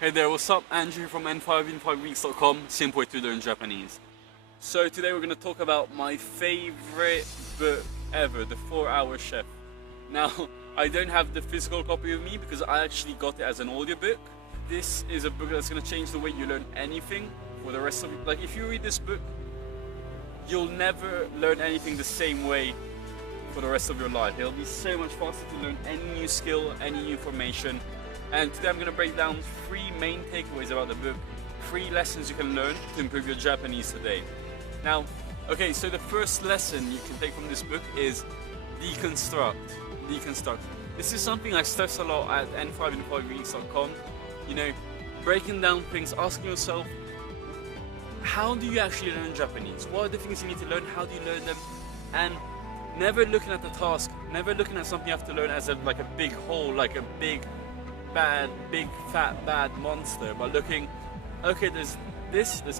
Hey there, what's up? Andrew from n5in5weeks.com, simple way to learn Japanese. So today we're going to talk about my favorite book ever, The 4-Hour Chef. Now, I don't have the physical copy of me because I actually got it as an audiobook. This is a book that's going to change the way you learn anything for the rest of it. Like if you read this book, you'll never learn anything the same way for the rest of your life. It'll be so much faster to learn any new skill, any new information. And today I'm going to break down 3 main takeaways about the book, 3 lessons you can learn to improve your Japanese today. Now, okay, so the first lesson you can take from this book is deconstruct. Deconstruct. This is something I stress a lot at n5in5weeks.com. You know, breaking down things, asking yourself, how do you actually learn Japanese? What are the things you need to learn? How do you learn them? And never looking at the task, never looking at something you have to learn as like a big hole, like a big fat bad monster, but looking, okay, there's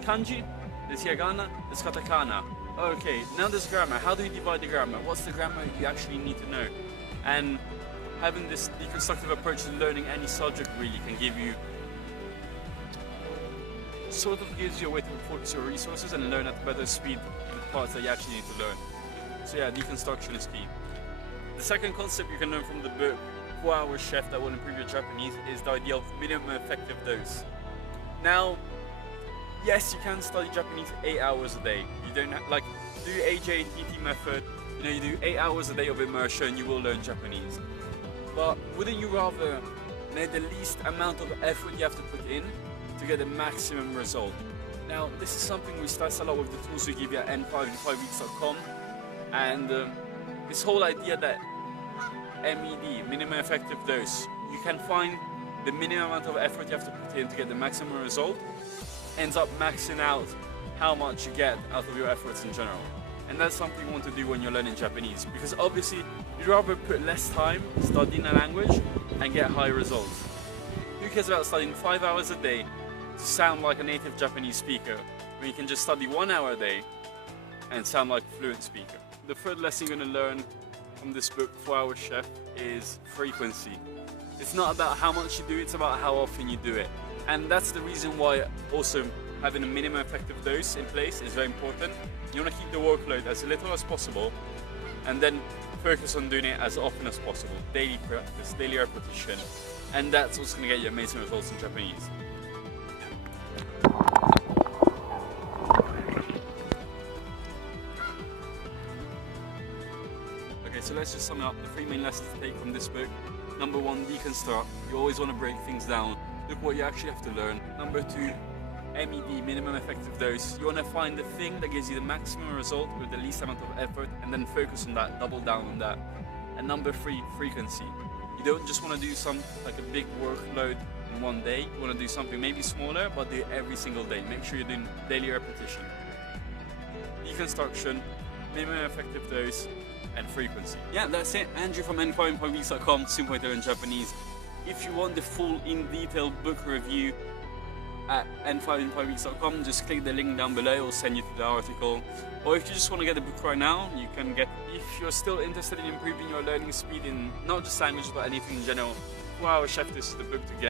kanji, there's hiragana, there's katakana. Okay, now there's grammar. How do you divide the grammar? What's the grammar you actually need to know? And having this deconstructive approach to learning any subject really can give you, sort of gives you a way to focus your resources and learn at better speed the parts that you actually need to learn. So yeah, deconstruction is key. The second concept you can learn from the book, 4-Hour Chef, that will improve your Japanese, is the idea of minimum effective dose. Now, yes, you can study Japanese 8 hours a day. You don't have, like, do AJTT method, you know, you do 8 hours a day of immersion, you will learn Japanese. But wouldn't you rather make the least amount of effort you have to put in to get the maximum result? Now, this is something we stress a lot with the tools we give you at n5in5weeks.com, and this whole idea that MED, minimum effective dose, you can find the minimum amount of effort you have to put in to get the maximum result, ends up maxing out how much you get out of your efforts in general. And that's something you want to do when you're learning Japanese, because obviously you'd rather put less time studying a language and get high results. Who cares about studying 5 hours a day to sound like a native Japanese speaker when you can just study 1 hour a day and sound like a fluent speaker? The third lesson you're going to learn from this book, 4-Hour Chef, is frequency. It's not about how much you do, it's about how often you do it. And that's the reason why also having a minimum effective dose in place is very important. You want to keep the workload as little as possible and then focus on doing it as often as possible. Daily practice, daily repetition. And that's what's going to get you amazing results in Japanese. Okay, so let's just sum up the 3 main lessons to take from this book. Number 1, deconstruct. You always want to break things down. Look what you actually have to learn. Number 2, MED, minimum effective dose. You want to find the thing that gives you the maximum result with the least amount of effort and then focus on that, double down on that. And number 3, frequency. You don't just want to do like a big workload in one day. You want to do something maybe smaller, but do it every single day. Make sure you're doing daily repetition. Deconstruction, minimum effective dose, and frequency. Yeah, that's it. Andrew from n5in5weeks.com, simple way to learn Japanese. If you want the full in-detail book review at n5in5weeks.com, just click the link down below, it'll send you to the article. Or if you just want to get the book right now, you can get, if you're still interested in improving your learning speed in not just language but anything in general, 4-Hour Chef, this is the book to get.